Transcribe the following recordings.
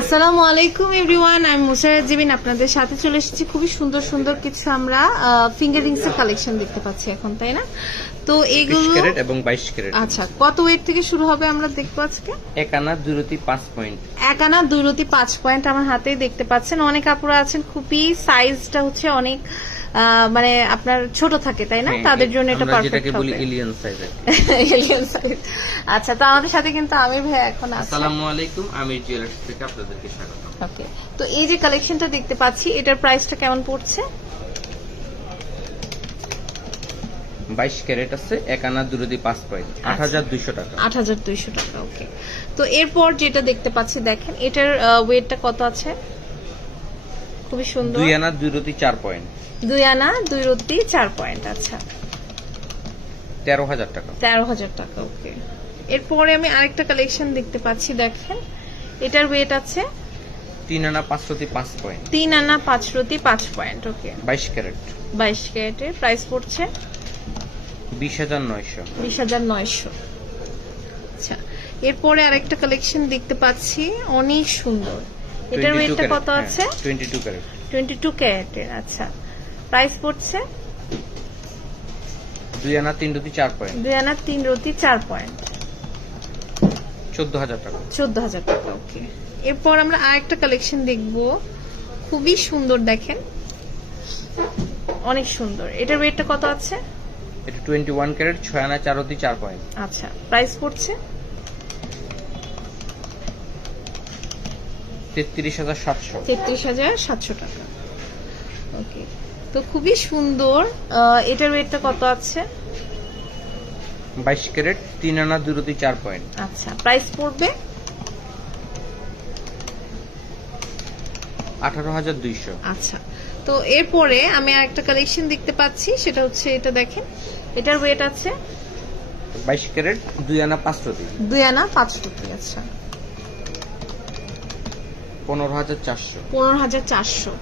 আসসালামু আলাইকুম এভরিওয়ান, আমি মুসারাত জিবিন আপনাদের সাথে চলে এসেছি। খুবই সুন্দর সুন্দর কিছু আমরা ফিঙ্গার রিংস এর কালেকশন দেখতে পাচ্ছি এখন, তাই না? তো এগুলো 20 ক্যারেট এবং 22 ক্যারেট। আচ্ছা, কত ওয়েট থেকে শুরু হবে আমরা দেখবো আজকে? এক আনা 2 রতি 5 পয়েন্ট। এক আনা 2 রতি 5 পয়েন্ট আমার হাতেই দেখতে পাচ্ছেন। অনেক আপুরা আছেন খুবই সাইজটা হচ্ছে অনেক মানে আপনার ছোট থাকে, তাই না? তাদের জন্য এটা পারফেক্ট হবে। যেটাকে বলি এলিয়ান সাইজ। Alien size. আচ্ছা, তো আমাদের সাথে কিন্তু আমির ভাই এখন আছে। আসসালামু আলাইকুম, আমির জুয়েলার্স থেকে আপনাদেরকে স্বাগত। ওকে, তো এই যে কালেকশনটা দেখতে পাচ্ছি এটার প্রাইসটা কেমন পড়ছে? 22 ক্যারেট আছে, এক আনা 2 রতি 5 পয়েন্ট, 8200 টাকা। 8200 টাকা। ওকে, তো এরপর যেটা দেখতে পাচ্ছি দেখেন, এটার ওয়েটটা কত আছে? খুবই সুন্দর। 2 আনা 2 রতি 4 পয়েন্ট। 2 আনা 2 রতি 4 পয়েন্ট। আচ্ছা, 13000 টাকা। 13000 টাকা। ওকে, এরপরে আমি আরেকটা কালেকশন দেখতে পাচ্ছি দেখেন, এটার ওয়েট আছে 3 আনা 5 রতি 5 পয়েন্ট। 3 আনা 5 রতি 5 পয়েন্ট। ওকে, 22 ক্যারেট। 22 ক্যারেটের প্রাইস পড়ছে 20900। 20900। আচ্ছা, এরপরে আরেকটা কালেকশন দেখতে পাচ্ছি অনেক সুন্দর। এটার ওয়েটটা কত আছে? 22 ক্যারেট। 22 ক্যারেটের। আচ্ছা, প্রাইস পড়ছে 2 আনা 3 রতি 4 পয়েন্ট। 2 আনা 3 রতি 4 পয়েন্ট। 14000 টাকা। 14000 টাকা। ওকে, এরপর আমরা আরেকটা কালেকশন দেখব, খুবই সুন্দর দেখেন, অনেক সুন্দর। এটার ওয়েটটা কত আছে? এটা 21 ক্যারেট, 6 আনা 4 রতি 4 পয়েন্ট। আচ্ছা, প্রাইস পড়ছে 33700। 33700 টাকা। ওকে, তো খুবই সুন্দর। এটার ওয়েটটা কত আছে? 22 ক্যারেট, 3 আনা 2 রতি 4 পয়েন্ট। আচ্ছা, প্রাইস পড়বে 18200। আচ্ছা, তো এরপরে আমি আরেকটা কালেকশন দেখতে পাচ্ছি, সেটা হচ্ছে এটা দেখেন, এটার ওয়েট আছে 22 ক্যারেট, 2 আনা 5 রতি। 2 আনা 5 রতি। আচ্ছা, 15400। 15400।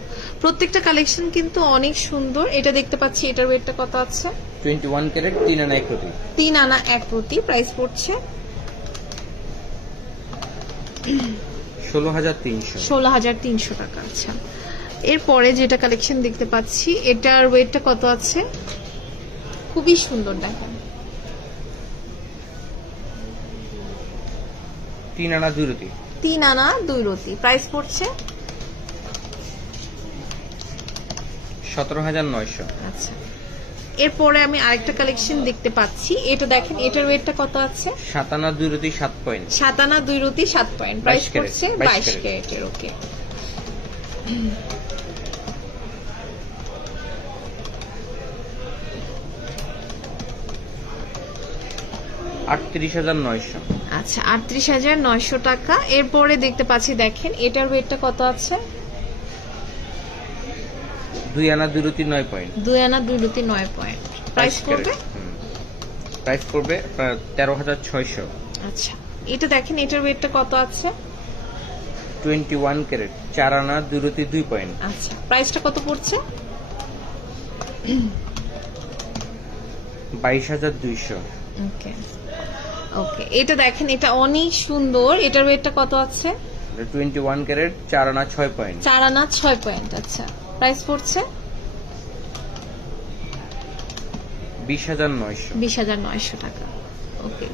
প্রত্যেকটা কালেকশন কিন্তু অনেক সুন্দর। এটা দেখতে পাচ্ছি, এটার ওয়েটটা কত আছে? 21 ক্যারেট, 3 আনা 1 রতি। 3 আনা 1 রতি। প্রাইস পড়ছে 16300। 16300 টাকা। আচ্ছা, এরপরে যেটা কালেকশন দেখতে পাচ্ছি এটার ওয়েটটা কত আছে? খুবই সুন্দর দেখেন, 3 আনা 2 রতি। 3 আনা 2 রতি। প্রাইস পড়ছে 17900। আচ্ছা, এরপরে আমি আরেকটা কালেকশন দেখতে পাচ্ছি, এটা দেখেন, এটার ওয়েটটা কত আছে? 7 আনা 2 রতি 7 পয়েন্ট। 7 আনা 2 রতি 7 পয়েন্ট। প্রাইস 22 ক্যারেট, পড়ছে 22 22 ক্যারেটের। ওকে, $38900। আচ্ছা, 38900 টাকা। এরপরে দেখতে পাচ্ছি দেখেন, এটার ওয়েটটা কত আছে? 2 আনা 2 রতি 9 পয়েন্ট। 2 আনা 2 রতি 9 পয়েন্ট। প্রাইস 22 করবে ক্যারেট। প্রাইস করবে 13600। আচ্ছা, এটা দেখেন, এটার ওয়েটটা কত আছে? 21 ক্যারেট, 4 আনা 2 রতি 2 পয়েন্ট। আচ্ছা, প্রাইসটা কত পড়ছে? 22200। ওকে, ওকে, এটা দেখেন, এটা অনেক সুন্দর। এটার ওয়েটটা কত আছে? 21 ক্যারেট, 4 আনা 6 পয়েন্ট। 4 আনা 6 পয়েন্ট। আচ্ছা, প্রাইস পড়ছে 20900। 20900 টাকা। ওকে,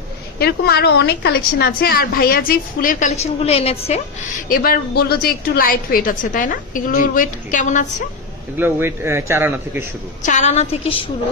এরকম আরো অনেক কালেকশন আছে। আর ভাইয়া যে ফুলের কালেকশন গুলো এনেছে, এবার বললো যে একটু লাইট ওয়েট আছে, তাই না? এগুলোর জি, ওয়েট জি। কেমন আছে? এগুলো ওয়েট 4 আনা থেকে শুরু। 4 আনা থেকে শুরু।